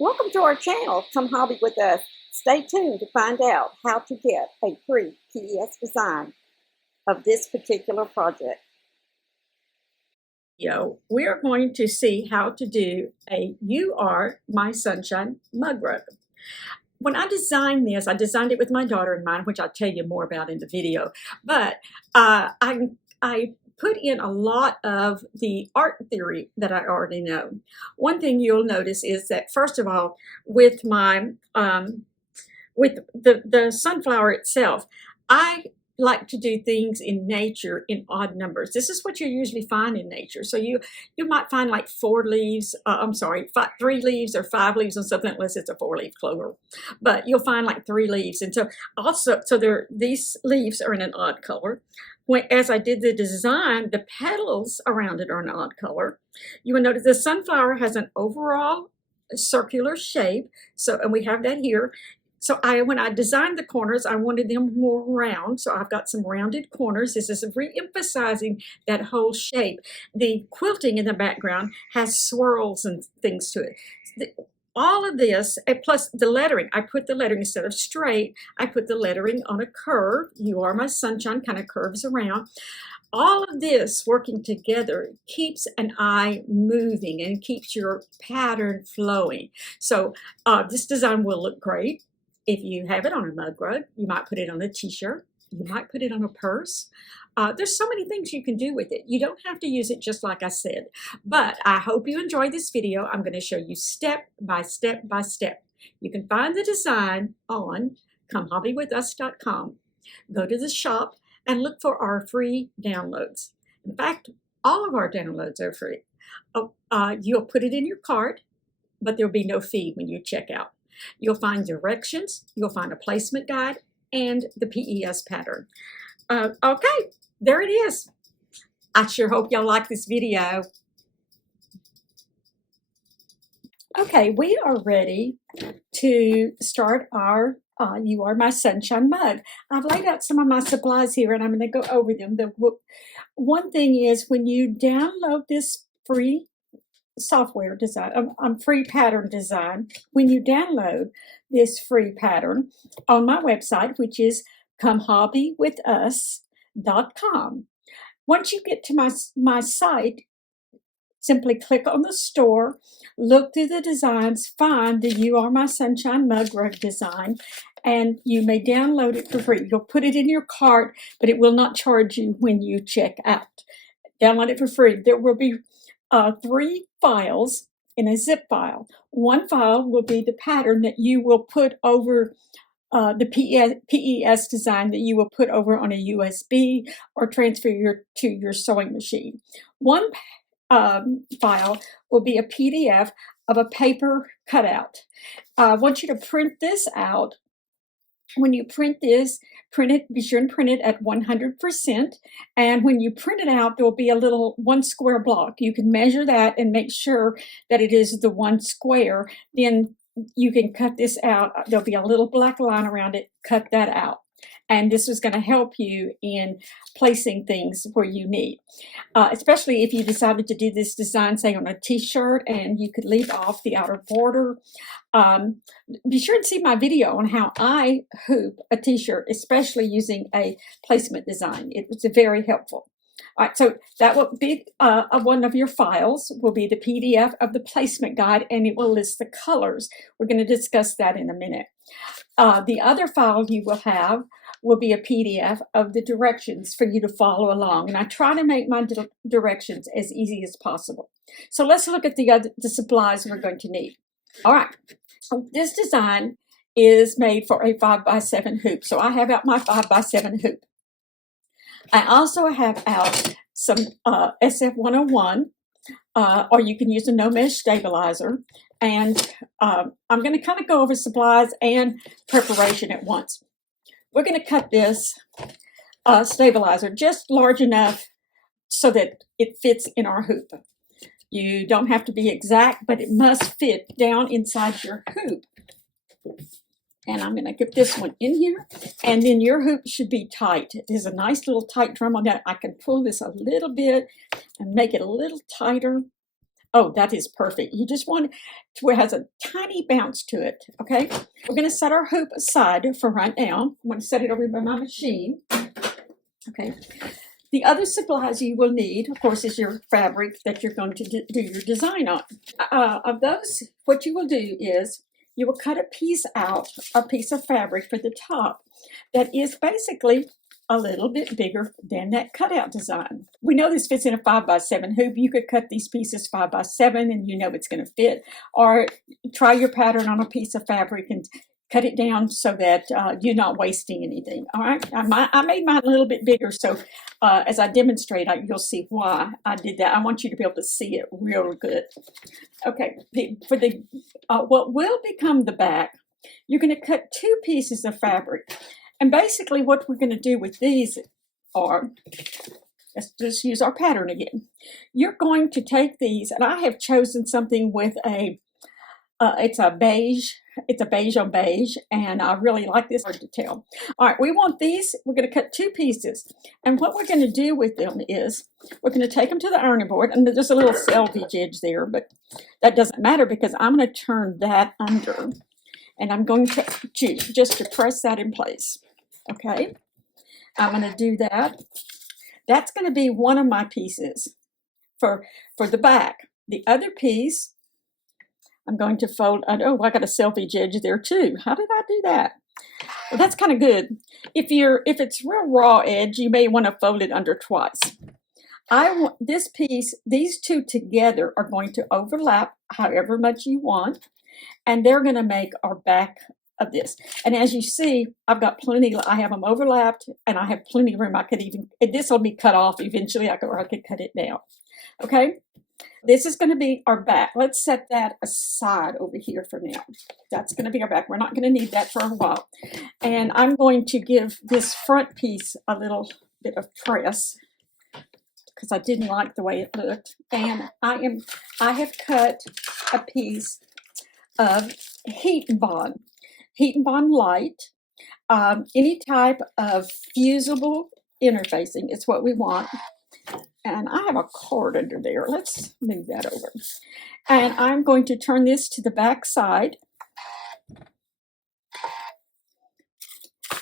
Welcome to our channel. Come hobby with us. Stay tuned to find out how to get a free PES design of this particular project. We're going to see how to do a You Are My Sunshine Mug Rug. When I designed this, I designed it with my daughter in mind, which I'll tell you more about in the video. But I put in a lot of the art theory that I already know. One thing you'll notice is that, first of all, with my with the sunflower itself, I like to do things in nature in odd numbers. This is what you usually find in nature. So you might find like 3 leaves or 5 leaves on something, unless it's a 4-leaf clover. But you'll find like 3 leaves, and these leaves are in an odd color. As I did the design, the petals around it are an odd color. You will notice the sunflower has an overall circular shape. And we have that here. So when I designed the corners, I wanted them more round. So I've got some rounded corners. This is re-emphasizing that whole shape. The quilting in the background has swirls and things to it. All of this, plus the lettering, I put the lettering, instead of straight, I put the lettering on a curve. You Are My Sunshine kind of curves around. All of this working together keeps an eye moving and keeps your pattern flowing. So this design will look great if you have it on a mug rug. You might put it on a t-shirt. You might put it on a purse. There's so many things you can do with it. You don't have to use it just like I said. But I hope you enjoyed this video. I'm going to show you step by step by step. You can find the design on comehobbywithus.com. Go to the shop and look for our free downloads. In fact, all of our downloads are free. You'll put it in your cart, but there'll be no fee when you check out. You'll find directions, you'll find a placement guide, and the PES pattern. Okay, there it is. I sure hope y'all like this video. Okay, we are ready to start our You Are My Sunshine mug. I've laid out some of my supplies here, and I'm going to go over them. One thing is, when you download this free software design, free pattern design, when you download this free pattern on my website, which is comehobbywithus.com, once you get to my site, simply click on the store, look through the designs, find the You Are My Sunshine Mug Rug design, and you may download it for free. You'll put it in your cart, but it will not charge you when you check out. Download it for free. There will be 3 files in a zip file. One file will be the pattern that you will put over the PES design that you will put over on a USB or transfer to your sewing machine. One file will be a PDF of a paper cutout. I want you to print this out. When you print this, be sure and print it at 100%. And when you print it out, there will be a little 1 square block. You can measure that and make sure that it is the 1 square. Then you can cut this out. There'll be a little black line around it. Cut that out. And this is going to help you in placing things where you need, especially if you decided to do this design, say, on a t-shirt, and you could leave off the outer border. Be sure and see my video on how I hoop a t-shirt, especially using a placement design. It was very helpful. All right, so that will be one of your files will be the PDF of the placement guide, and it will list the colors. We're going to discuss that in a minute. The other file you will have will be a PDF of the directions for you to follow along. And I try to make my directions as easy as possible. So let's look at the supplies we're going to need. All right, so this design is made for a 5x7 hoop. So I have out my 5x7 hoop. I also have out some SF101, or you can use a no mesh stabilizer. And I'm going to kind of go over supplies and preparation at once. We're going to cut this stabilizer just large enough so that it fits in our hoop. You don't have to be exact, but it must fit down inside your hoop. And I'm going to get this one in here. And then your hoop should be tight. There's a nice little tight drum on that. I can pull this a little bit and make it a little tighter. Oh, that is perfect. You just want it to where it has a tiny bounce to it, okay? We're going to set our hoop aside for right now. I'm going to set it over by my machine, okay? The other supplies you will need, of course, is your fabric that you're going to do your design on. Of those, what you will do is you will cut a piece of fabric for the top that is basically a little bit bigger than that cutout design. We know this fits in a 5x7 hoop. You could cut these pieces 5x7 and you know it's going to fit, or try your pattern on a piece of fabric and cut it down so that you're not wasting anything. All right, I made mine a little bit bigger, so as I demonstrate, you'll see why I did that. I want you to be able to see it real good. Okay, what will become the back, you're going to cut 2 pieces of fabric. And basically what we're going to do with these are, let's just use our pattern again. You're going to take these, and I have chosen something with it's a beige on beige, and I really like this, hard to tell. All right, we want these, we're going to cut 2 pieces. And what we're going to do with them is, we're going to take them to the ironing board, and there's a little selvage edge there, but that doesn't matter because I'm going to turn that under. And I'm going to choose just to press that in place. Okay, I'm going to do that. That's going to be one of my pieces for the back. The other piece, I'm going to fold. Oh, I got a selvage edge there too. How did I do that? Well, that's kind of good. If it's real raw edge, you may want to fold it under twice. I want this piece. These 2 together are going to overlap however much you want. And they're going to make our back of this. And as you see, I've got plenty, I have them overlapped, and I have plenty of room. I could even, this will be cut off eventually, or I could cut it down. Okay, this is going to be our back. Let's set that aside over here for now. That's going to be our back. We're not going to need that for a while. And I'm going to give this front piece a little bit of press because I didn't like the way it looked. And I have cut a piece of Heat and Bond Light, any type of fusible interfacing is what we want. And I have a cord under there. Let's move that over. And I'm going to turn this to the back side.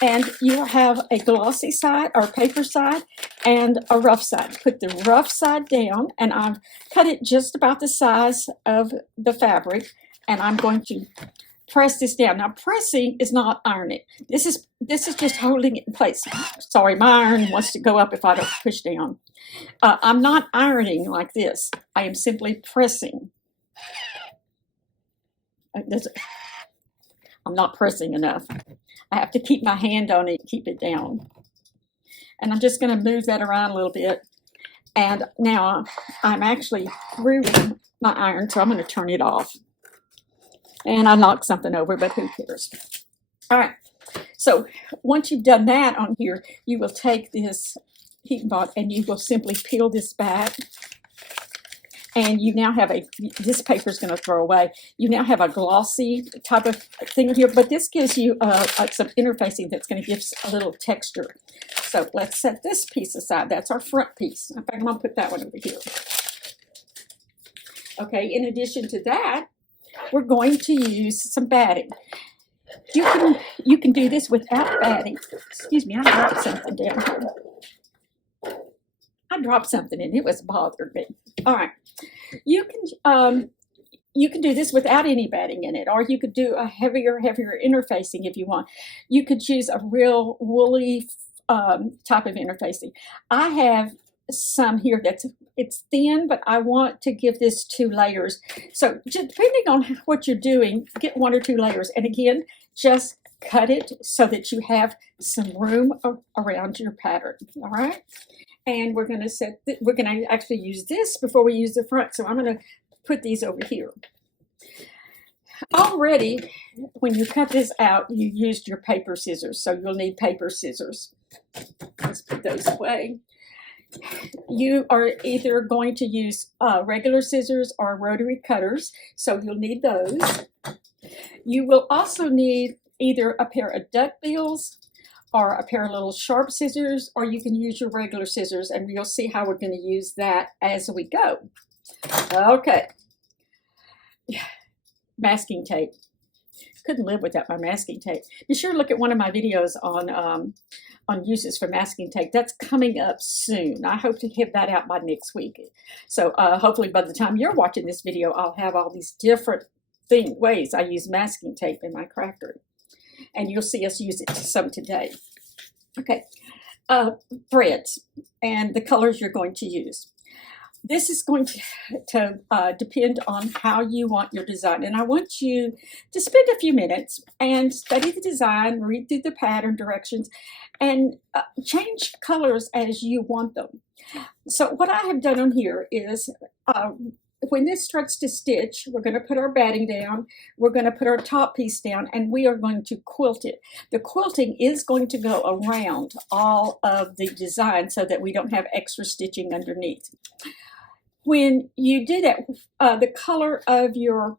And you have a glossy side or paper side and a rough side. Put the rough side down, and I've cut it just about the size of the fabric. And I'm going to press this down. Now, pressing is not ironing. This is just holding it in place. Sorry, my iron wants to go up if I don't push down. I'm not ironing like this. I am simply pressing. I'm not pressing enough. I have to keep my hand on it, keep it down. And I'm just going to move that around a little bit. And now I'm actually through with my iron, so I'm going to turn it off. And I knocked something over, but who cares? All right, so once you've done that on here, you will take this Heat and Bond and you will simply peel this back. And you now have this paper is going to throw away. You now have a glossy type of thing here, but this gives you some interfacing that's going to give a little texture. So let's set this piece aside. That's our front piece. In fact, I'm going to put that one over here. Okay, in addition to that, we're going to use some batting. You can do this without batting. Excuse me, I dropped something down here. I dropped something and it was bothering me. All right, you can do this without any batting in it, or you could do a heavier interfacing if you want. You could use a real woolly type of interfacing. I have some here it's thin, but I want to give this 2 layers. So depending on what you're doing, get 1 or 2 layers. And again, just cut it so that you have some room around your pattern. All right. And we're going to actually use this before we use the front. So I'm going to put these over here. Already, when you cut this out, you used your paper scissors. So you'll need paper scissors. Let's put those away. You are either going to use regular scissors or rotary cutters, so you'll need those. You will also need either a pair of duckbills or a pair of little sharp scissors, or you can use your regular scissors, and you'll see how we're going to use that as we go. Okay, masking tape. Couldn't live without my masking tape. Be sure to look at one of my videos on uses for masking tape. That's coming up soon. I hope to have that out by next week. So hopefully by the time you're watching this video, I'll have all these different ways I use masking tape in my crafter. And you'll see us use it some today. Okay, threads and the colors you're going to use. This is going to depend on how you want your design. And I want you to spend a few minutes and study the design, read through the pattern directions, and change colors as you want them. So what I have done on here is when this starts to stitch, we're going to put our batting down, we're going to put our top piece down, and we are going to quilt it. The quilting is going to go around all of the design so that we don't have extra stitching underneath. When you do that, the color of your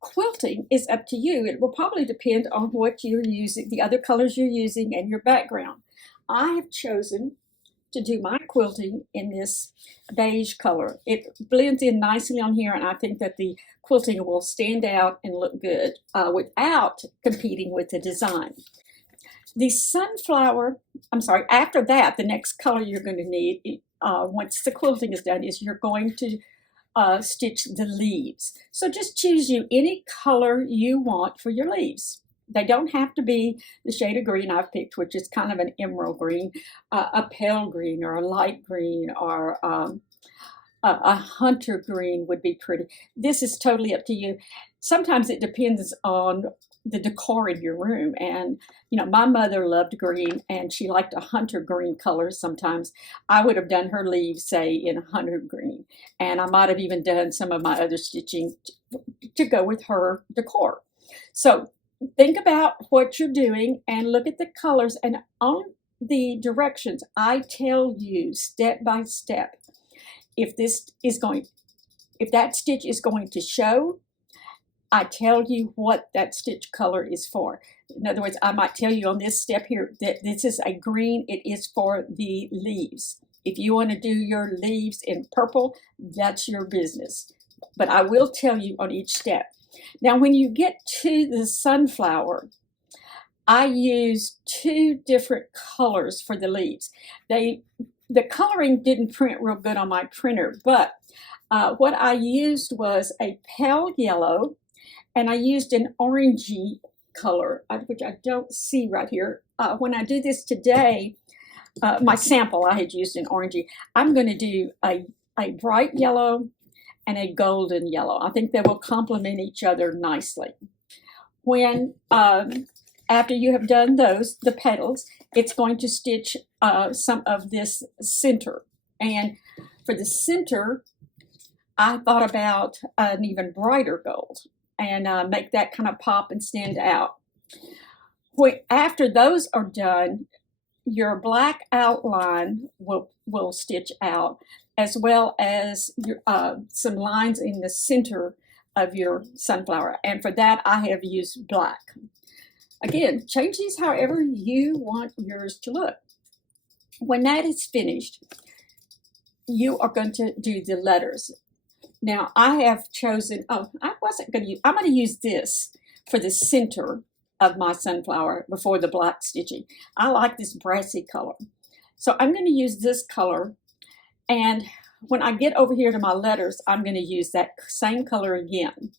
quilting is up to you. It will probably depend on what you're using, the other colors you're using, and your background. I have chosen to do my quilting in this beige color. It blends in nicely on here, and I think that the quilting will stand out and look good without competing with the design. The sunflower, after that, the next color you're going to need once the quilting is done is you're going to stitch the leaves. So just choose you any color you want for your leaves. They don't have to be the shade of green I've picked, which is kind of an emerald green, a pale green or a light green, or a hunter green would be pretty. This is totally up to you. Sometimes it depends on the decor in your room. And, you know, my mother loved green and she liked a hunter green color sometimes. I would have done her leaves, say, in a hunter green. And I might have even done some of my other stitching to go with her decor. So think about what you're doing and look at the colors, and on the directions, I tell you step by step if that stitch is going to show. I tell you what that stitch color is for. In other words, I might tell you on this step here that this is a green, it is for the leaves. If you want to do your leaves in purple, that's your business. But I will tell you on each step. Now, when you get to the sunflower, I use two different colors for the leaves. The coloring didn't print real good on my printer, but what I used was a pale yellow, and I used an orangey color, which I don't see right here. When I do this today, my sample I had used an orangey. I'm going to do a bright yellow and a golden yellow. I think they will complement each other nicely. When after you have done those, the petals, it's going to stitch some of this center. And for the center, I thought about an even brighter gold and make that kind of pop and stand out. After those are done, your black outline will stitch out, as well as some lines in the center of your sunflower. And for that, I have used black. Again, change these however you want yours to look. When that is finished, you are going to do the letters. Now, I have chosen, I'm going to use this for the center of my sunflower before the black stitching. I like this brassy color. So I'm going to use this color, and when I get over here to my letters, I'm going to use that same color again.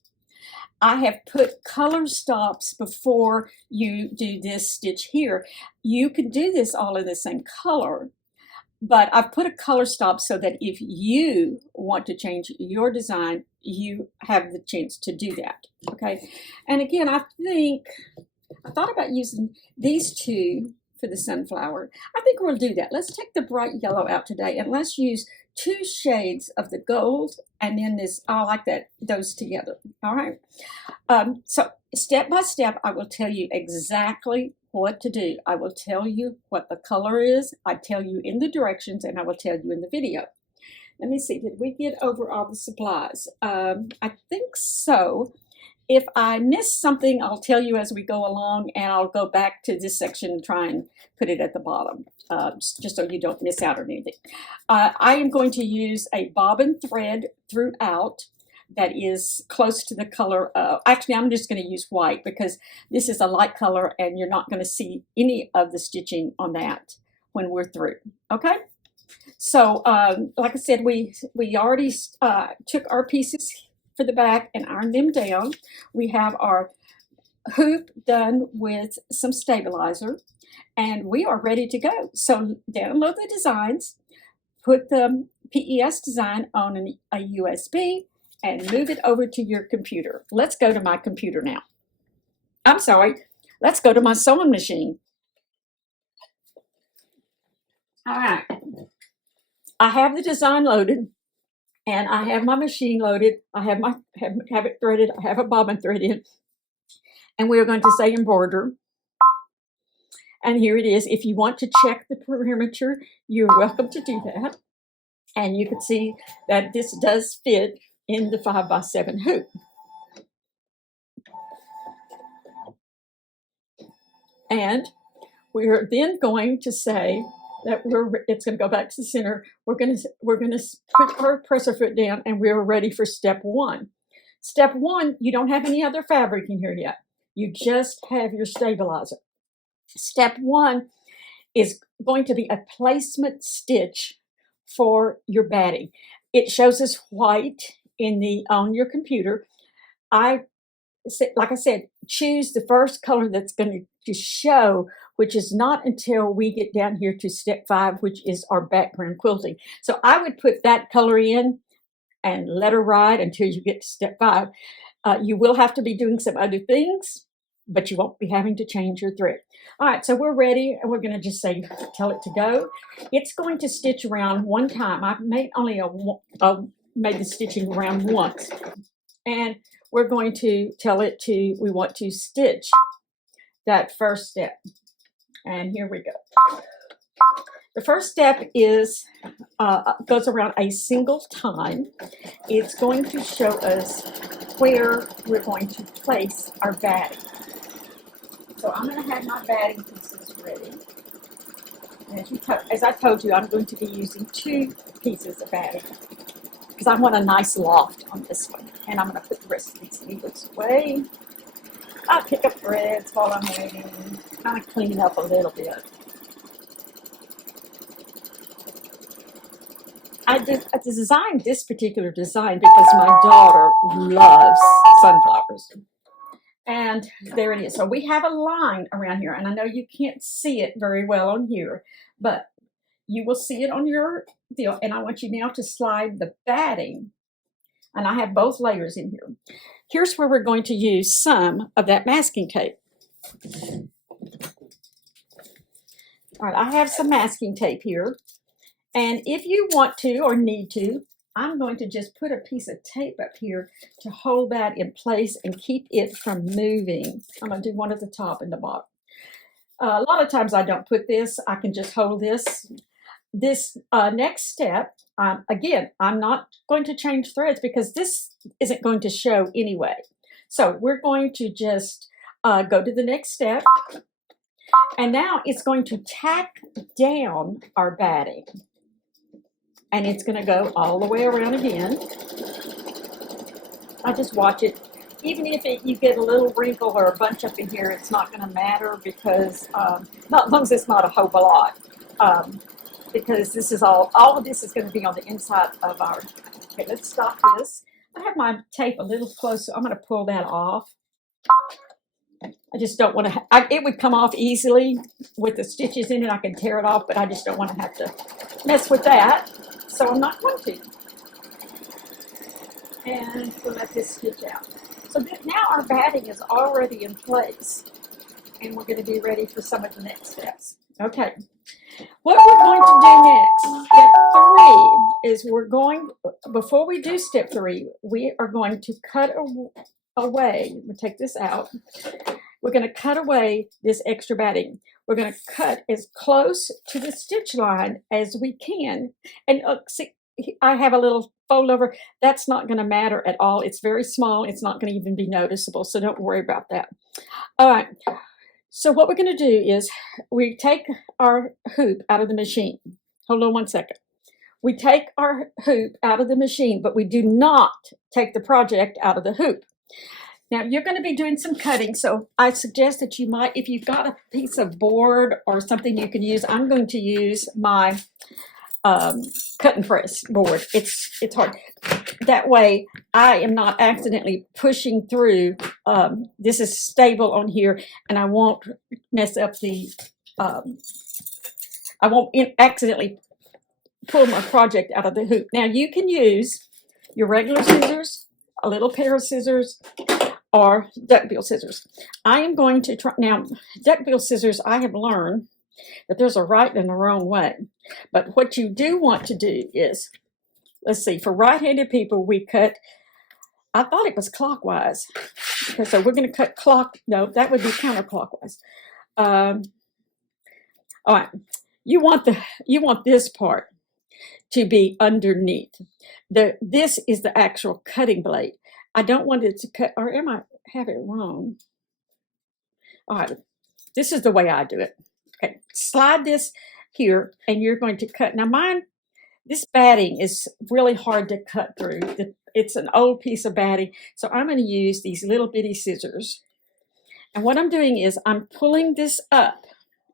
I have put color stops before you do this stitch here. You can do this all in the same color, but I've put a color stop so that if you want to change your design, you have the chance to do that, okay? And again, I thought about using these two for the sunflower. I think we'll do that. Let's take the bright yellow out today, and let's use two shades of the gold, and then this, I like that, those together, all right? So step by step, I will tell you exactly what to do. I will tell you what the color is, I tell you in the directions, and I will tell you in the video. Let me see, did we get over all the supplies? I think so. If I miss something, I'll tell you as we go along, and I'll go back to this section and try and put it at the bottom, just so you don't miss out on anything. I am going to use a bobbin thread throughout. that is close to the color of, actually I'm just going to use white because this is a light color and you're not going to see any of the stitching on that when we're through. Okay, so like I said, we already took our pieces for the back and ironed them down. We have our hoop done with some stabilizer, and we are ready to go. So download the designs, put the PES design on a USB, and move it over to your computer. Let's go to my computer now. I'm sorry, let's go to my sewing machine. All right, I have the design loaded, and I have my machine loaded. I have it threaded. I have a bobbin thread in, and we're going to say embroider. And here it is. If you want to check the perimeter, you're welcome to do that. And you can see that this does fit in the 5x7 hoop. And we're then going to say that it's going to go back to the center. We're going to put our presser foot down, and we're ready for step one. Step one, you don't have any other fabric in here yet. You just have your stabilizer. Step one is going to be a placement stitch for your batting. It shows us white on your computer. Like I said, choose the first color that's going to show, which is not until we get down here to step 5, which is our background quilting. So I would put that color in and let her ride until you get to step 5. You will have to be doing some other things, but you won't be having to change your thread. All right, so we're ready, and we're going to just tell it to go. It's going to stitch around one time. I've made only made the stitching around once, and we're going to tell it we want to stitch that first step. And here we go. The first step is goes around a single time. It's going to show us where we're going to place our batting. So I'm going to have my batting pieces ready. And as I told you, I'm going to be using 2 pieces of batting because I want a nice loft on this one. And I'm going to put the rest of these needles away. I'll pick up threads while I'm waiting, kind of clean up a little bit. I designed this particular design because my daughter loves sunflowers. And there it is. So we have a line around here, and I know you can't see it very well on here, but you will see it on your deal. And I want you now to slide the batting, and I have both layers in here. Here's where we're going to use some of that masking tape. All right, I have some masking tape here, and if you want to or need to, I'm going to just put a piece of tape up here to hold that in place and keep it from moving. I'm going to do one at the top and the bottom. A lot of times I don't put this. I can just hold this. This next step, again, I'm not going to change threads because this isn't going to show anyway. So we're going to just go to the next step. And now it's going to tack down our batting. And it's going to go all the way around again. I just watch it. Even if you get a little wrinkle or a bunch up in here, it's not going to matter because, not as long as it's not a whole lot. Because this is all of this is going to be on the inside of our, okay, let's stop this. I have my tape a little closer. I'm going to pull that off. I just don't want to, it would come off easily with the stitches in it. I can tear it off, but I just don't want to have to mess with that. So I'm not going to. And we'll let this stitch out. So now our batting is already in place. And we're going to be ready for some of the next steps. Okay. What we're going to do next, step 3, is before we do step 3, we are going to cut away. We'll take this out. We're going to cut away this extra batting. We're going to cut as close to the stitch line as we can. And see, I have a little fold over. That's not going to matter at all. It's very small. It's not going to even be noticeable, so don't worry about that. All right. So what we're going to do is we take our hoop out of the machine. Hold on one second. we take our hoop out of the machine, but we do not take the project out of the hoop. Now you're going to be doing some cutting, so I suggest that you might, if you've got a piece of board or something you can use, I'm going to use my cut and press board. It's hard. That way I am not accidentally pushing through. This is stable on here, and I won't mess up the, I won't accidentally pull my project out of the hoop. Now you can use your regular scissors, a little pair of scissors, or duckbill scissors. I am going to try, now duckbill scissors, I have learned that there's a right and a wrong way. But what you do want to do is, let's see, for right-handed people, we cut, I thought it was clockwise. Okay, so we're going to cut no, that would be counterclockwise. All right, you want this part to be underneath. This is the actual cutting blade. I don't want it to cut, or am I have it wrong? All right, this is the way I do it. Okay, slide this here, and you're going to cut. Now mine, this batting is really hard to cut through. It's an old piece of batting, so I'm going to use these little bitty scissors. And what I'm doing is I'm pulling this up.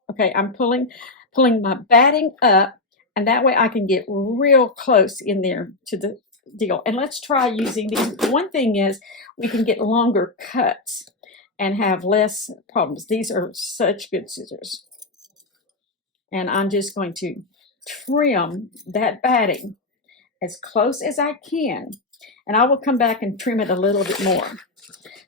Okay, I'm pulling my batting up, and that way I can get real close in there to the deal. And let's try using these. One thing is we can get longer cuts and have less problems. These are such good scissors. And I'm just going to trim that batting as close as I can, and I will come back and trim it a little bit more.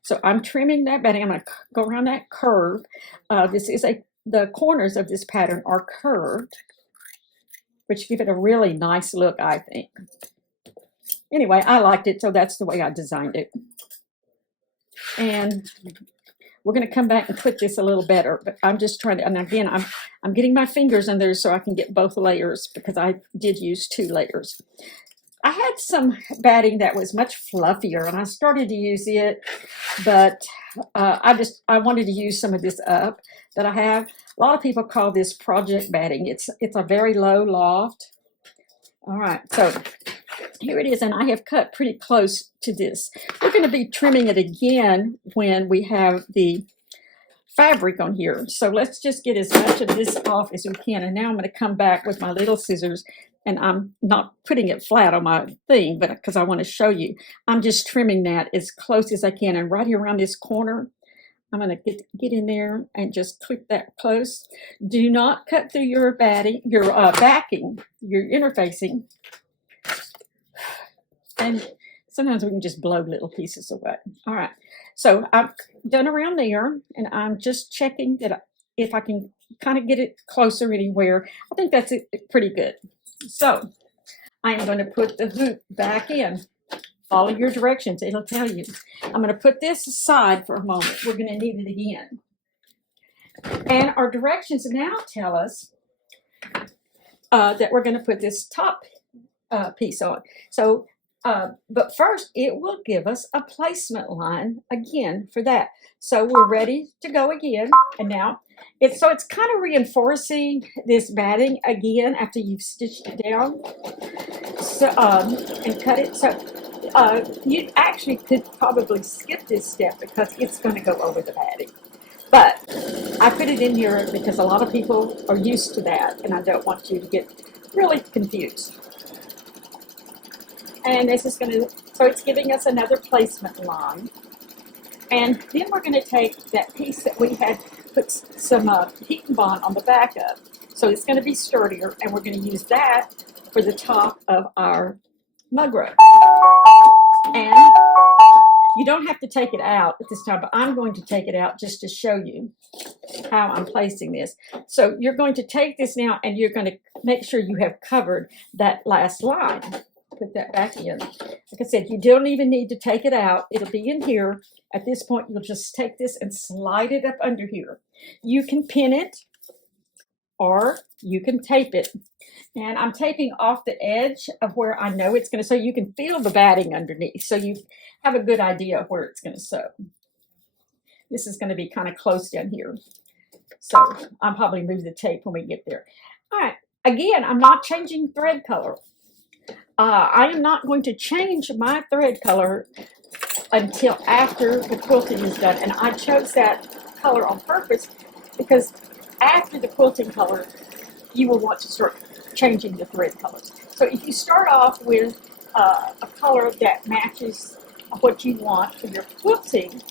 So I'm trimming that batting. I'm going to go around that curve. The corners of this pattern are curved, which give it a really nice look, I think. Anyway, I liked it, so that's the way I designed it. And we're going to come back and put this a little better, but I'm just trying to, and again, I'm getting my fingers in there so I can get both layers, because I did use 2 layers. I had some batting that was much fluffier, and I started to use it, but I wanted to use some of this up that I have. A lot of people call this project batting. It's a very low loft. All right, so here it is, and I have cut pretty close to this. We're going to be trimming it again when we have the fabric on here. So let's just get as much of this off as we can. And now I'm going to come back with my little scissors, and I'm not putting it flat on my thing, but because I want to show you, I'm just trimming that as close as I can. And right here around this corner, I'm going to get in there and just clip that close. Do not cut through your backing, your interfacing. And sometimes we can just blow little pieces away. All right, so I've done around there, and I'm just checking that if I can kind of get it closer anywhere. I think that's pretty good. So I am going to put the hoop back in. Follow your directions, it'll tell you. I'm going to put this aside for a moment. We're going to need it again. And our directions now tell us that we're going to put this top piece on. So, but first it will give us a placement line again for that. So we're ready to go again. And now it's kind of reinforcing this batting again after you've stitched it down. So and cut it. So you actually could probably skip this step because it's going to go over the batting. But I put it in here because a lot of people are used to that, and I don't want you to get really confused. And this is going to, so it's giving us another placement line. And then we're going to take that piece that we had put some heat and bond on the back of. So it's going to be sturdier, and we're going to use that for the top of our mug rug. And you don't have to take it out at this time, but I'm going to take it out just to show you how I'm placing this. So you're going to take this now, and you're going to make sure you have covered that last line. Put that back in. Like I said, you don't even need to take it out. It'll be in here. At this point, you'll just take this and slide it up under here. You can pin it, or you can tape it. And I'm taping off the edge of where I know it's going to sew. You can feel the batting underneath, so you have a good idea of where it's going to sew. This is going to be kind of close down here. So I'll probably move the tape when we get there. All right. Again, I'm not changing thread color. I am not going to change my thread color until after the quilting is done. And I chose that color on purpose because after the quilting color, you will want to start changing the thread colors. So if you start off with a color that matches what you want for your quilting,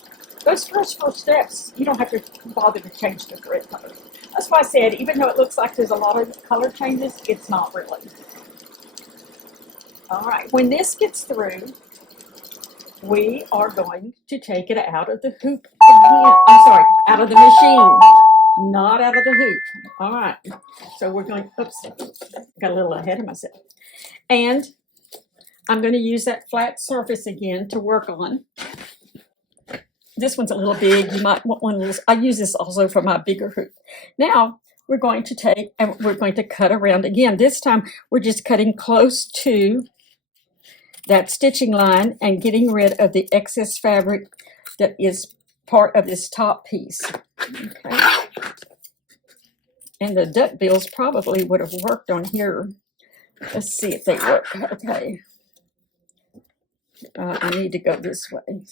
those first 4 steps, you don't have to bother to change the thread colors. That's why I said, even though it looks like there's a lot of color changes, it's not really. All right, when this gets through, we are going to take it out of the hoop again. I'm sorry, out of the machine, not out of the hoop. All right, so we're going, oops, got a little ahead of myself. And I'm going to use that flat surface again to work on. This one's a little big. You might want one of those. I use this also for my bigger hoop. Now we're going to take and we're going to cut around again. This time we're just cutting close to that stitching line and getting rid of the excess fabric that is part of this top piece. Okay. And the duckbills probably would have worked on here. Let's see if they work. Okay. I need to go this way.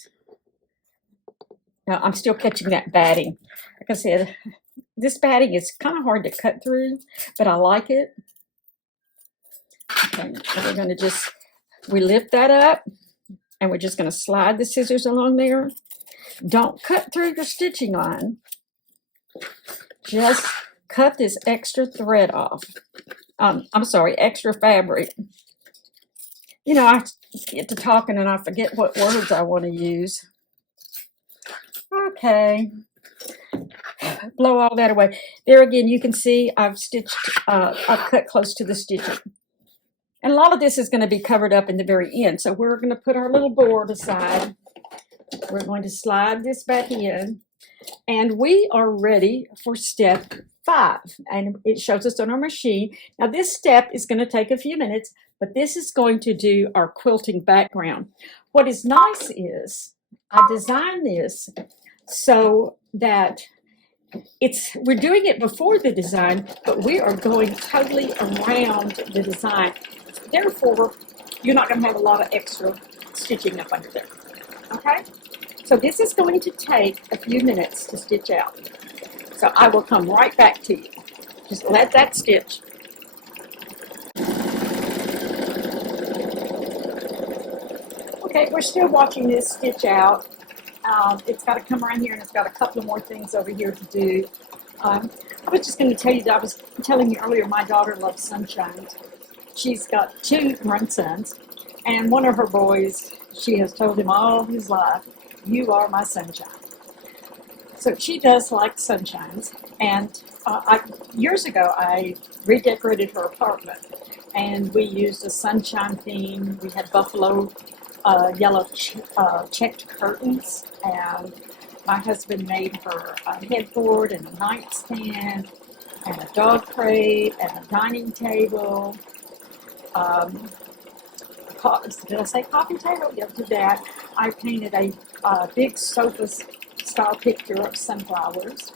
Now, I'm still catching that batting. Like I said, this batting is kind of hard to cut through, but I like it. Okay, and we're going to just, we lift that up, and we're just going to slide the scissors along there. Don't cut through your stitching line. Just cut this extra thread off. I'm sorry, extra fabric. You know, I get to talking and I forget what words I want to use. Okay, blow all that away. There again, you can see I've stitched, I've cut close to the stitching. And a lot of this is going to be covered up in the very end. So we're going to put our little board aside. We're going to slide this back in. And we are ready for step 5. And it shows us on our machine. Now this step is going to take a few minutes, but this is going to do our quilting background. What is nice is I designed this so that we're doing it before the design, but we are going totally around the design. Therefore, you're not going to have a lot of extra stitching up under there. Okay? So this is going to take a few minutes to stitch out. So I will come right back to you. Just let that stitch. Okay, we're still watching this stitch out. It's got to come around here, and it's got a couple of more things over here to do. I was just going to tell you that I was telling you earlier, my daughter loves sunshine. She's got 2 grandsons, and one of her boys, she has told him all his life, "You are my sunshine." So she does like sunshines, and years ago I redecorated her apartment, and we used a sunshine theme. We had buffalo yellow checked curtains, and my husband made her a headboard and a nightstand and a dog crate and a dining table. Did I say coffee table? Yeah, to that. I painted a big sofa style picture of sunflowers.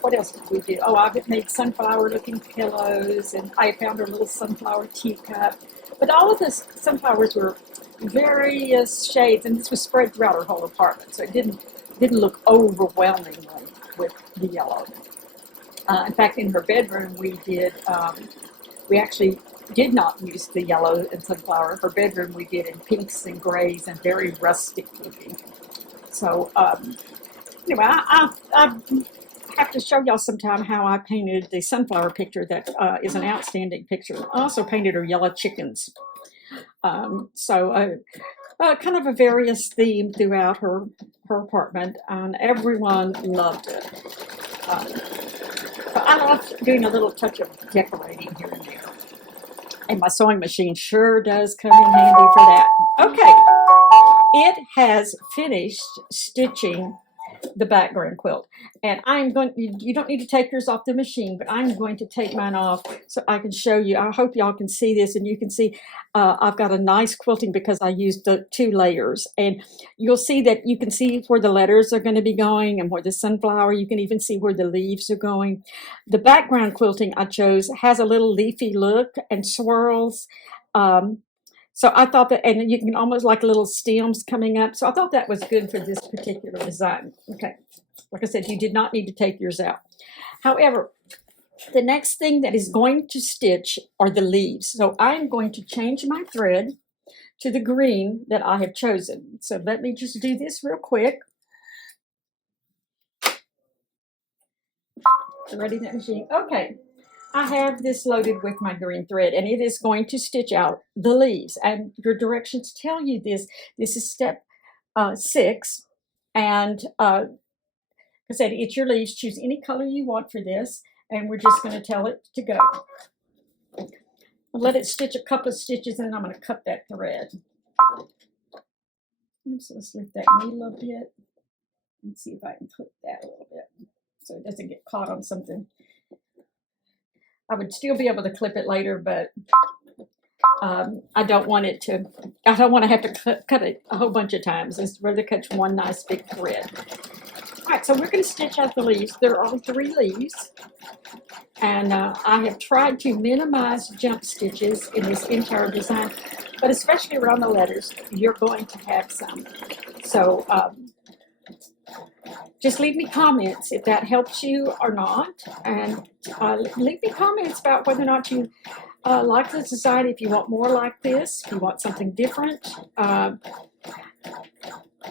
What else did we do? Oh, I made sunflower looking pillows, and I found her little sunflower teacup. But all of the sunflowers were various shades, and this was spread throughout her whole apartment, so it didn't look overwhelmingly with the yellow. In fact, in her bedroom, we actually did not use the yellow and sunflower. Her bedroom we did in pinks and grays and very rustic looking. So anyway, I have to show y'all sometime how I painted the sunflower picture. That is an outstanding picture. I also painted her yellow chickens. Kind of a various theme throughout her apartment, and everyone loved it. I love doing a little touch of decorating here and there. And my sewing machine sure does come in handy for that. Okay, it has finished stitching the background quilt. And I'm going, you don't need to take yours off the machine, but I'm going to take mine off so I can show you. I hope y'all can see this, and you can see I've got a nice quilting because I used the 2 layers. And you'll see that you can see where the letters are going to be going and where the sunflower, you can even see where the leaves are going. The background quilting I chose has a little leafy look and swirls. So I thought that, and you can almost like little stems coming up. So I thought that was good for this particular design. Okay, like I said, you did not need to take yours out. However, the next thing that is going to stitch are the leaves. So I'm going to change my thread to the green that I have chosen. So let me just do this real quick. Ready that machine? Okay. I have this loaded with my green thread, and it is going to stitch out the leaves. And your directions tell you this. This is step 6. And like I said, it's your leaves. Choose any color you want for this. And we're just going to tell it to go. I'll let it stitch a couple of stitches, and then I'm going to cut that thread. So let's lift that needle a bit. Let's see if I can clip that a little bit so it doesn't get caught on something. I would still be able to clip it later, but I don't want it to, I don't want to have to cut it a whole bunch of times. I'd rather cut one nice big thread. All right, so we're going to stitch out the leaves. There are 3 leaves, and I have tried to minimize jump stitches in this entire design, but especially around the letters, you're going to have some. So just leave me comments if that helps you or not, and leave me comments about whether or not you like this design, if you want more like this, if you want something different.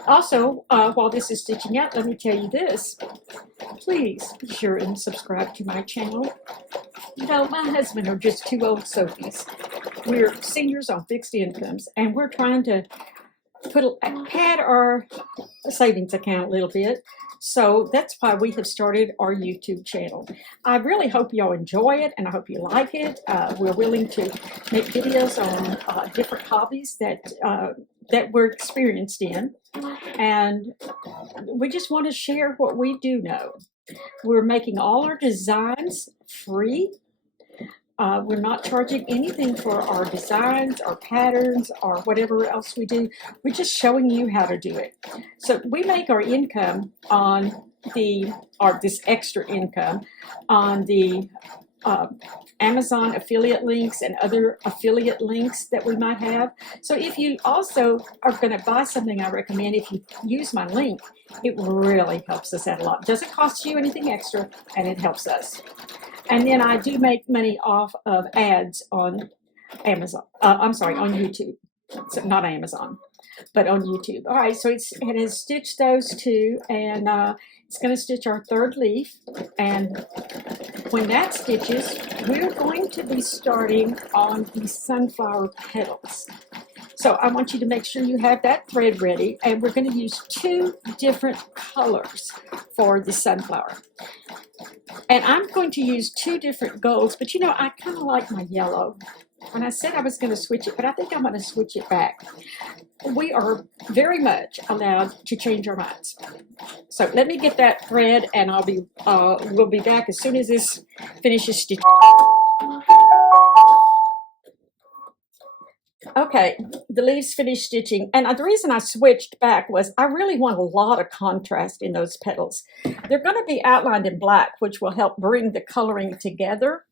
Also, while this is stitching out, let me tell you this. Please be sure and subscribe to my channel. You know, my husband are just 2 old Sophies. We're seniors on fixed incomes, and we're trying to pad our savings account a little bit. So that's why we have started our YouTube channel. I really hope y'all enjoy it, and I hope you like it. We're willing to make videos on different hobbies that we're experienced in, and we just want to share what we do know. We're making all our designs free. We're not charging anything for our designs, our patterns, or whatever else we do. We're just showing you how to do it. So we make our income on this extra income on the Amazon affiliate links and other affiliate links that we might have. So if you also are going to buy something, I recommend if you use my link, it really helps us out a lot. It doesn't cost you anything extra, and it helps us. And then I do make money off of ads on Amazon. I'm sorry, on YouTube. So not Amazon, but on YouTube. All right, so it has stitched those 2, and it's going to stitch our 3rd leaf. And when that stitches, we're going to be starting on the sunflower petals. So I want you to make sure you have that thread ready, and we're going to use 2 different colors for the sunflower. And I'm going to use 2 different golds, but you know, I kind of like my yellow. And I said I was going to switch it, but I think I'm going to switch it back. We are very much allowed to change our minds. So let me get that thread, and we'll be back as soon as this finishes stitching. Okay, the leaves finished stitching, and the reason I switched back was I really want a lot of contrast in those petals. They're going to be outlined in black, which will help bring the coloring together.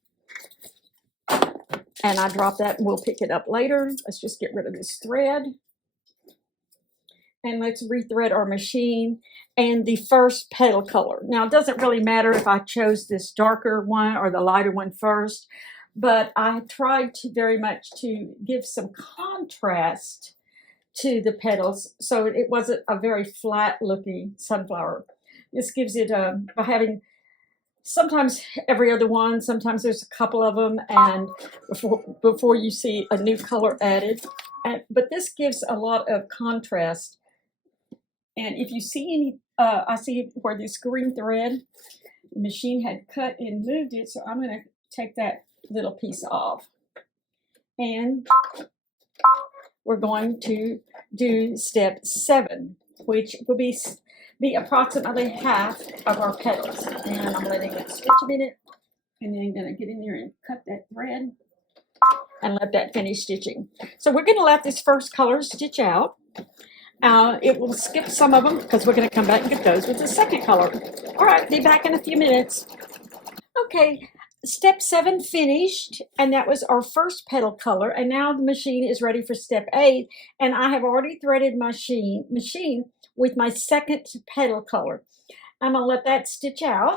And I dropped that, and we'll pick it up later. Let's just get rid of this thread. And let's rethread our machine and the first petal color. Now, it doesn't really matter if I chose this darker one or the lighter one first, but I tried very much to give some contrast to the petals so it wasn't a very flat looking sunflower. This gives it by having sometimes every other one, sometimes there's a couple of them, and before you see a new color added. But this gives a lot of contrast. And if you see any, I see where this green thread, the machine had cut and moved it, so I'm going to take that little piece off. And we're going to do step 7, which will be be approximately half of our petals. And I'm letting it stitch a minute, and then I'm going to get in there and cut that thread and let that finish stitching. So we're going to let this first color stitch out. It will skip some of them because we're going to come back and get those with the second color. All right, be back in a few minutes. Okay, step 7 finished, and that was our first petal color, and now the machine is ready for step 8, and I have already threaded my machine with my second petal color. I'm going to let that stitch out.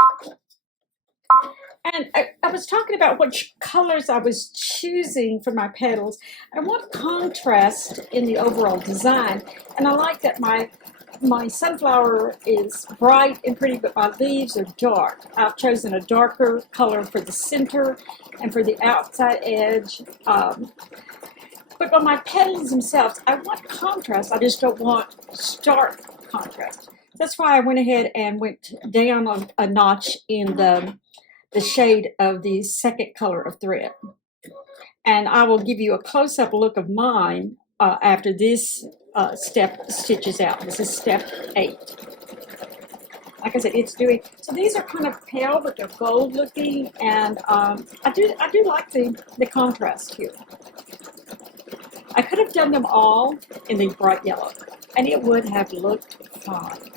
And I was talking about which colors I was choosing for my petals. I want contrast in the overall design, and I like that my sunflower is bright and pretty, but my leaves are dark. I've chosen a darker color for the center and for the outside edge. But on my petals themselves, I want contrast. I just don't want stark contrast. That's why I went ahead and went down a notch in the shade of the second color of thread. And I will give you a close-up look of mine after this step stitches out. This is step 8. Like I said, it's doing, so these are kind of pale, but they're gold looking, and I do like the contrast here. I could have done them all in the bright yellow, and it would have looked fine.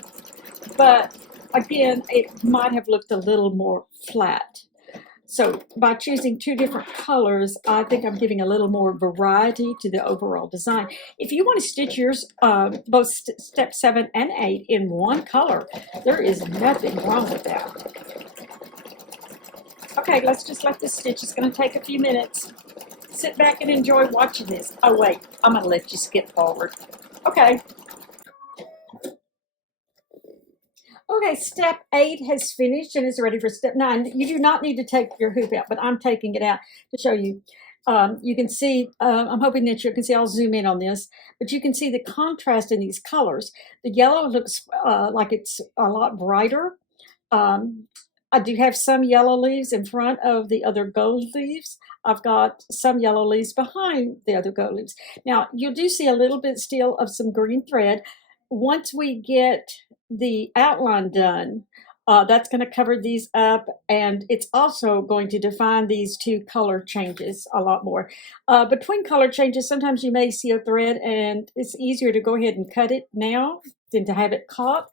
But again, it might have looked a little more flat. So by choosing 2 different colors, I think I'm giving a little more variety to the overall design. If you want to stitch yours, both step 7 and 8 in one color, there is nothing wrong with that. Okay, let's just let this stitch. It's going to take a few minutes. Sit back and enjoy watching this. Oh wait, I'm going to let you skip forward. Okay. Okay, step 8 has finished and is ready for step 9. You do not need to take your hoop out, but I'm taking it out to show you. You can see, I'm hoping that you can see, I'll zoom in on this, but you can see the contrast in these colors. The yellow looks like it's a lot brighter. I do have some yellow leaves in front of the other gold leaves. I've got some yellow leaves behind the other gold leaves. Now, you do see a little bit still of some green thread. Once we get the outline done, that's going to cover these up, and it's also going to define these 2 color changes a lot more. Between color changes, sometimes you may see a thread, and it's easier to go ahead and cut it now than to have it caught.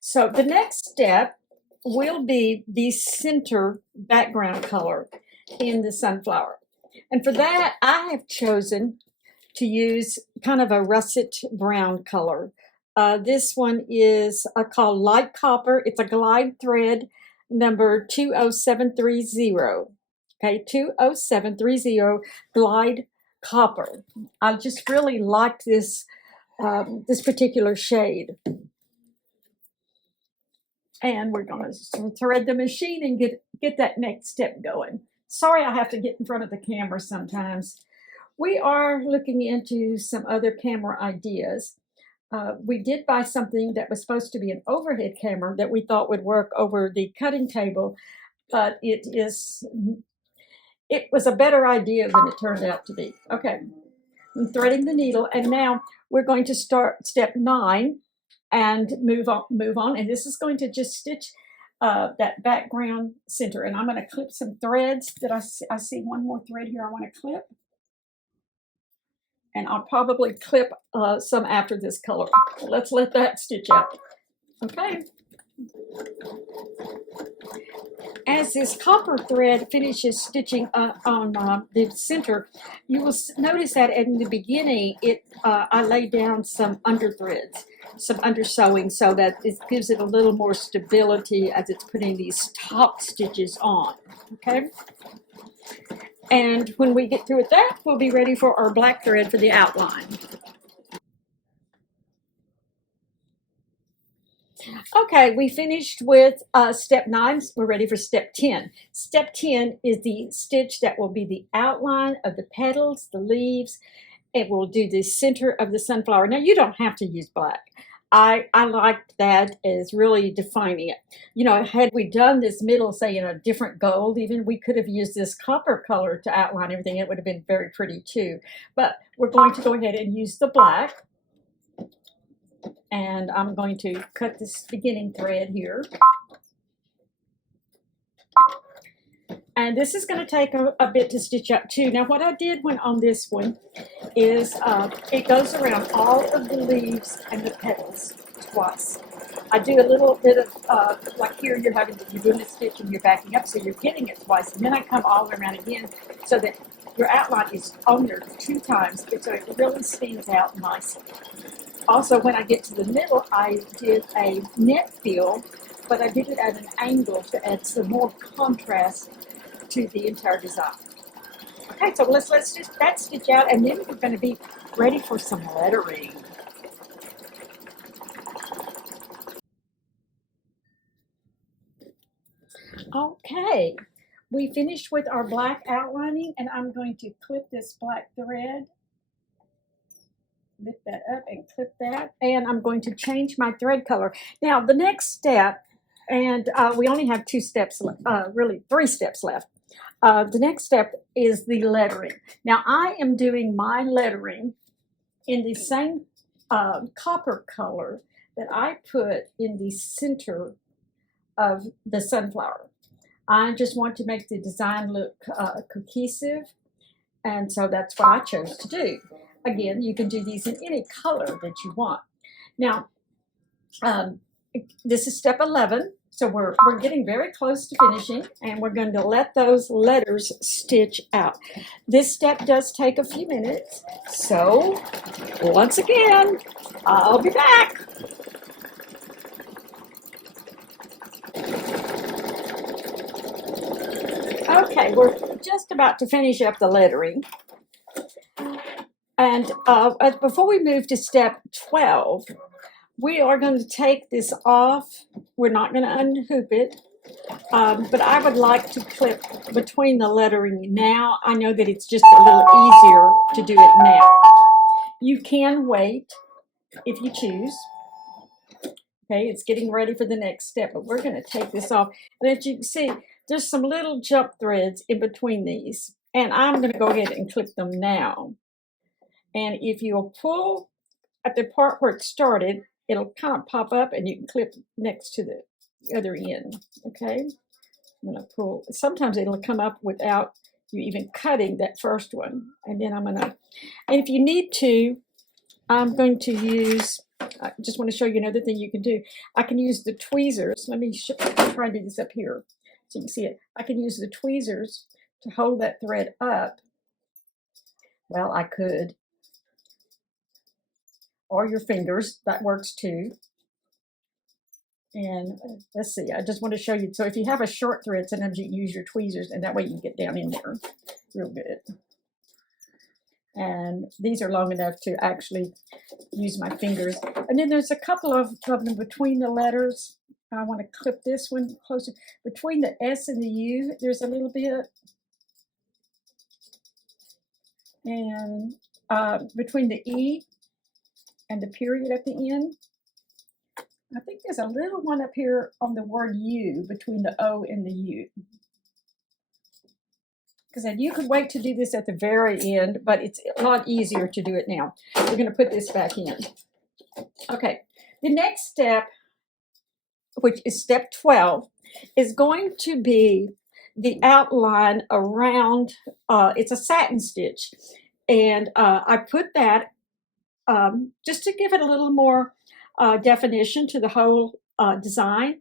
So the next step will be the center background color in the sunflower. And for that, I have chosen to use kind of a russet brown color. This one is called light copper. It's a glide thread number 20730. Okay, 20730 glide copper. I just really like this this particular shade. And we're going to thread the machine and get that next step going. Sorry, I have to get in front of the camera sometimes. We are looking into some other camera ideas. We did buy something that was supposed to be an overhead camera that we thought would work over the cutting table, but it was a better idea than it turned out to be. Okay, I'm threading the needle, and now we're going to start step 9 and move on. And this is going to just stitch that background center. And I'm going to clip some threads that I see one more thread here I want to clip. And I'll probably clip some after this color. Let's let that stitch out. Okay. As this copper thread finishes stitching on the center, you will notice that in the beginning, I laid down some under threads, some undersewing, so that it gives it a little more stability as it's putting these top stitches on. Okay. And when we get through with that, we'll be ready for our black thread for the outline. Okay, we finished with step 9. We're ready for step 10. Step 10 is the stitch that will be the outline of the petals, the leaves. It will do the center of the sunflower. Now, you don't have to use black. I like that as really defining it. You know, had we done this middle, say, in a different gold, even, we could have used this copper color to outline everything. It would have been very pretty too. But we're going to go ahead and use the black. And I'm going to cut this beginning thread here. And this is going to take a bit to stitch up too. Now what I did on this one is it goes around all of the leaves and the petals twice. I do a little bit of, like here you're doing a stitch and you're backing up, so you're getting it twice. And then I come all the way around again so that your outline is on there 2 times, so it really stands out nicely. Also, when I get to the middle, I did a net fill, but I did it at an angle to add some more contrast to the entire design. Okay, so let's just that stitch out, and then we're going to be ready for some lettering. Okay, we finished with our black outlining, and I'm going to clip this black thread, lift that up and clip that, and I'm going to change my thread color. Now the next step, and we only have 2 steps, really 3 steps left. The next step is the lettering. Now I am doing my lettering in the same copper color that I put in the center of the sunflower. I just want to make the design look cohesive, and so that's what I chose to do. Again, you can do these in any color that you want. Now, this is step 11, so we're getting very close to finishing, and we're going to let those letters stitch out. This step does take a few minutes, so once again, I'll be back. Okay, we're just about to finish up the lettering. And before we move to step 12, we are going to take this off. We're not going to unhoop it, but I would like to clip between the lettering now. I know that it's just a little easier to do it now. You can wait if you choose. Okay, it's getting ready for the next step, but we're going to take this off. And as you can see, there's some little jump threads in between these, and I'm going to go ahead and clip them now. And if you'll pull at the part where it started, it'll kind of pop up and you can clip next to the other end, okay? I'm gonna pull, sometimes it'll come up without you even cutting that first one. And then I'm gonna, and if you need to, I'm going to use, I just want to show you another thing you can do. I can use the tweezers. Let me try and do this up here so you can see it. I can use the tweezers to hold that thread up. Well, I could. Or your fingers, that works too. And let's see, I just want to show you. So if you have a short thread, sometimes you can use your tweezers, and that way you can get down in there real good. And these are long enough to actually use my fingers. And then there's a couple of them between the letters. I want to clip this one closer. Between the S and the U, there's a little bit. And between the E and the period at the end, I think there's a little one up here on the word U, between the O and the U. Because you could wait to do this at the very end, but it's a lot easier to do it now. We're going to put this back in. Okay, the next step, which is step 12, is going to be the outline around, it's a satin stitch. And I put that just to give it a little more definition to the whole design.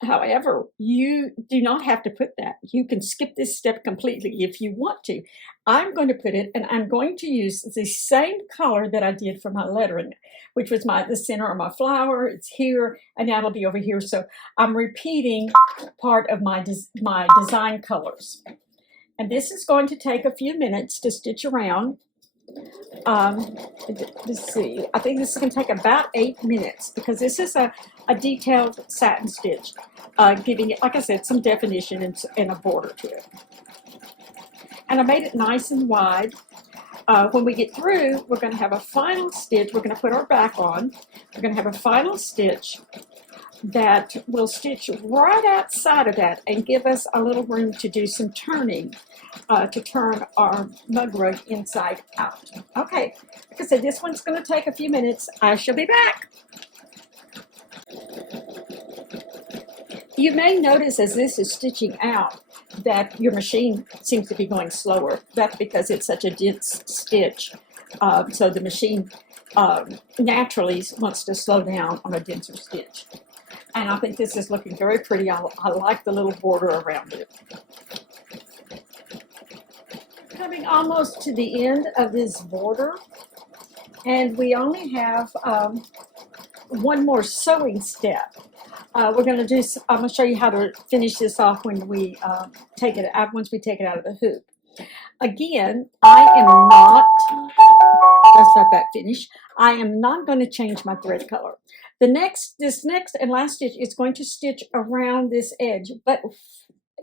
However, you do not have to put that. You can skip this step completely if you want to. I'm going to put it, and I'm going to use the same color that I did for my lettering, which was the center of my flower. It's here, and that'll be over here. So I'm repeating part of my design colors. And this is going to take a few minutes to stitch around. Let's see, I think this is going to take about 8 minutes because this is a detailed satin stitch, giving it, like I said, some definition and a border to it. And I made it nice and wide. When we get through, we're going to have a final stitch. We're going to put our back on. We're going to have a final stitch that will stitch right outside of that and give us a little room to do some turning, to turn our mug rug inside out. Okay, like I said, this one's going to take a few minutes. I shall be back. You may notice as this is stitching out that your machine seems to be going slower. That's because it's such a dense stitch. So the machine naturally wants to slow down on a denser stitch. And I think this is looking very pretty. I like the little border around it. Coming almost to the end of this border, and we only have one more sewing step. We're going to do. I'm going to show you how to finish this off when we take it out. Once we take it out of the hoop. Again, I am not. Let's let that finish. I am not going to change my thread color. This next and last stitch is going to stitch around this edge, but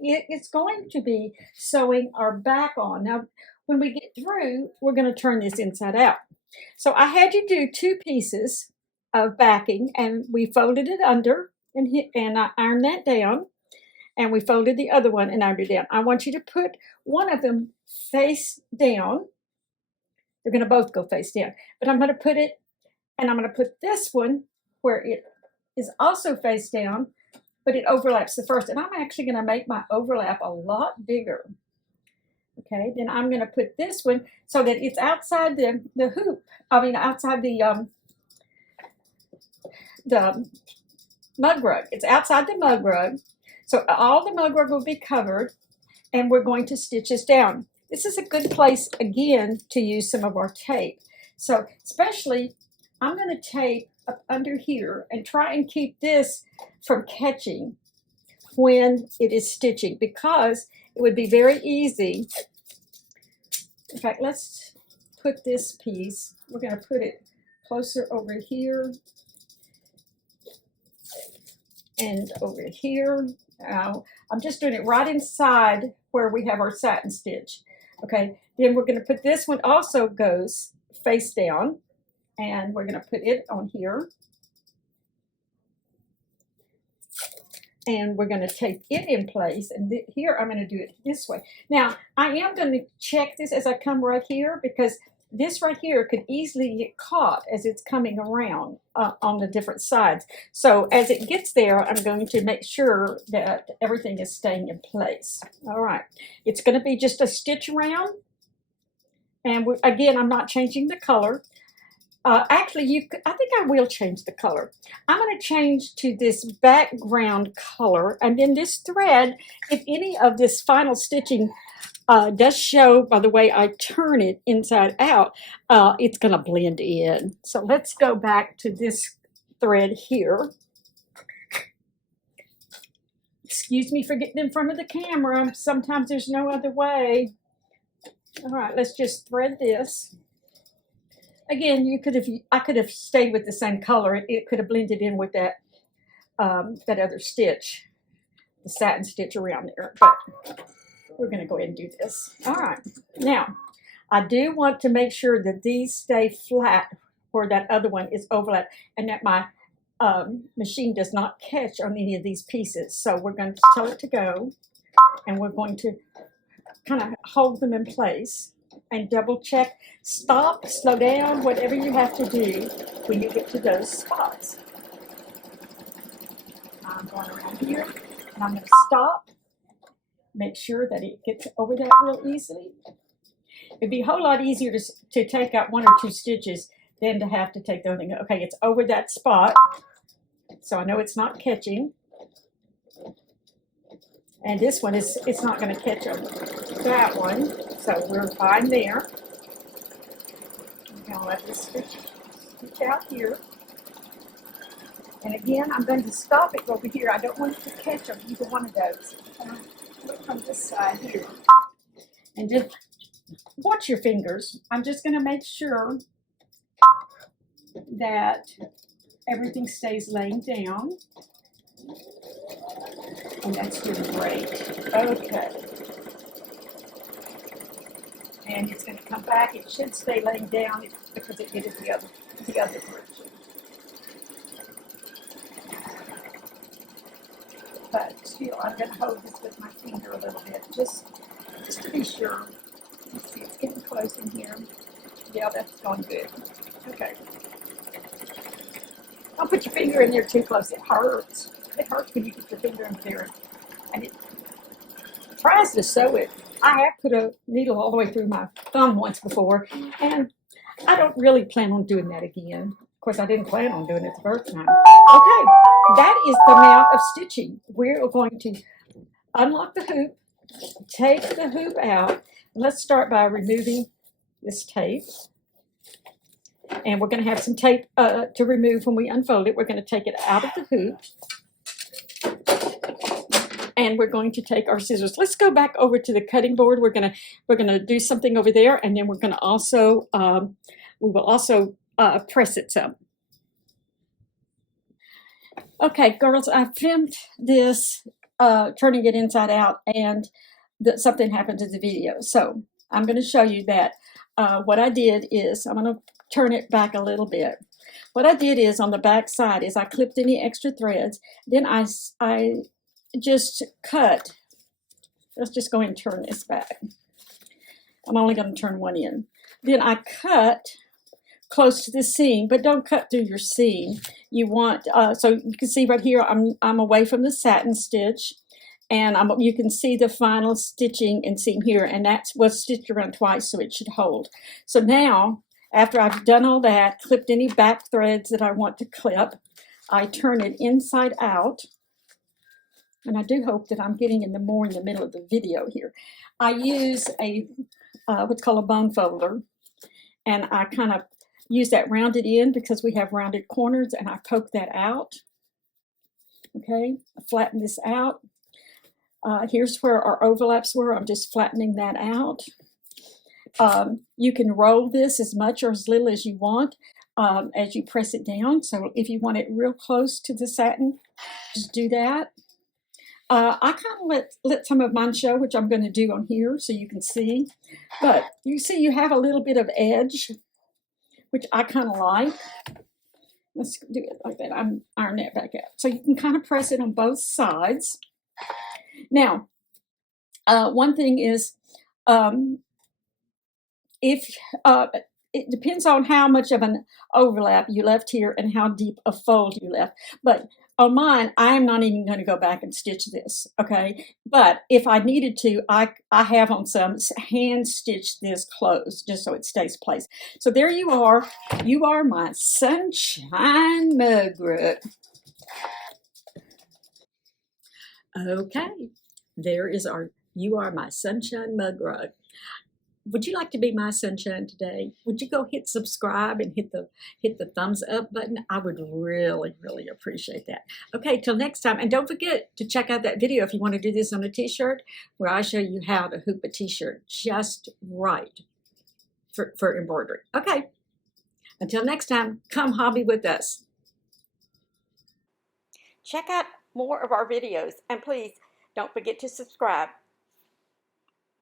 it's going to be sewing our back on. Now, when we get through, we're going to turn this inside out. So I had you do 2 pieces of backing, and we folded it under, and I ironed that down, and we folded the other one and ironed it down. I want you to put one of them face down. They're going to both go face down, but I'm going to put it, and I'm going to put this one where it is also face down, but it overlaps the first, and I'm actually going to make my overlap a lot bigger. Okay, then I'm going to put this one so that it's outside the hoop. I mean, outside the mug rug. It's outside the mug rug, so all the mug rug will be covered, and we're going to stitch this down. This is a good place again to use some of our tape. So especially, I'm going to tape up under here and try and keep this from catching when it is stitching, because it would be very easy. In fact, let's put this piece, we're going to put it closer over here and over here. Now, I'm just doing it right inside where we have our satin stitch. Okay, then we're going to put this one also goes face down, and we're going to put it on here. And we're going to tape it in place, and here I'm going to do it this way. Now, I am going to check this as I come right here, because this right here could easily get caught as it's coming around on the different sides. So as it gets there, I'm going to make sure that everything is staying in place. All right, it's going to be just a stitch around, and again, I'm not changing the color. Actually, I think I will change the color. I'm going to change to this background color, and then this thread, if any of this final stitching does show by the way I turn it inside out, it's going to blend in. So let's go back to this thread here. Excuse me for getting in front of the camera. Sometimes there's no other way. All right, let's just thread this. Again, I could have stayed with the same color. It could have blended in with that that other stitch, the satin stitch around there. But we're going to go ahead and do this. All right. Now, I do want to make sure that these stay flat where that other one is overlapped, and that my machine does not catch on any of these pieces. So we're going to tell it to go, and we're going to kind of hold them in place and double check, stop, slow down, whatever you have to do when you get to those spots. I'm going around here, and I'm going to stop, make sure that it gets over that real easily. It'd be a whole lot easier to take out 1 or 2 stitches than to have to take the other thing. Okay, it's over that spot, so I know it's not catching. And this one it's not going to catch on that one, so we're fine there. I'm going to let this stitch out here. And again, I'm going to stop it over here. I don't want it to catch on either one of those. Look from this side here. And just watch your fingers. I'm just going to make sure that everything stays laying down. And that's doing great. Okay. And it's going to come back. It should stay laying down because it did it the other direction. but still, I'm going to hold this with my finger a little bit, just to be sure. Let's see, it's getting close in here. Yeah, that's going good. Okay. Don't put your finger in there too close. It hurts. It hurts when you put your finger in there and it tries to sew it. I have put a needle all the way through my thumb once before, and I don't really plan on doing that again. Of course, I didn't plan on doing it the first time. Okay, that is the amount of stitching. We're going to unlock the hoop, take the hoop out. Let's start by removing this tape. And we're going to have some tape to remove when we unfold it. We're going to take it out of the hoop. And we're going to take our scissors. Let's go back over to the cutting board. We're gonna do something over there, and then we're gonna also we will also press it some. Okay, girls, I filmed this turning it inside out, and something happened to the video. So I'm going to show you that what I did is, I'm going to turn it back a little bit. What I did is on the back side is I clipped any extra threads. Then I just cut. Let's just go and turn this back. I'm only going to turn one in. Then I cut close to the seam, but don't cut through your seam. You want, so you can see right here, I'm away from the satin stitch, and you can see the final stitching and seam here, and that was stitched around twice, so it should hold. So now, after I've done all that, clipped any back threads that I want to clip, I turn it inside out. And I do hope that I'm getting more in the middle of the video here. I use a what's called a bone folder, and I kind of use that rounded end because we have rounded corners, and I poke that out. Okay, I flatten this out. Here's where our overlaps were. I'm just flattening that out. You can roll this as much or as little as you want as you press it down. So if you want it real close to the satin, just do that. I kind of let some of mine show, which I'm going to do on here so you can see. But you see you have a little bit of edge, which I kind of like. Let's do it like that. I'm ironing that back out. So you can kind of press it on both sides. Now, one thing is, it depends on how much of an overlap you left here and how deep a fold you left. But on mine, I'm not even going to go back and stitch this, okay? But if I needed to, I have on some hand stitched this closed just so it stays placed. So there you are. You are my sunshine mug rug. Okay, there is you are my sunshine mug rug. Would you like to be my sunshine today? Would you go hit subscribe and hit the thumbs up button? I would really, really appreciate that. Okay, till next time. And don't forget to check out that video if you want to do this on a t-shirt, where I show you how to hoop a t-shirt just right for embroidery. Okay, until next time, come hobby with us. Check out more of our videos, and please don't forget to subscribe.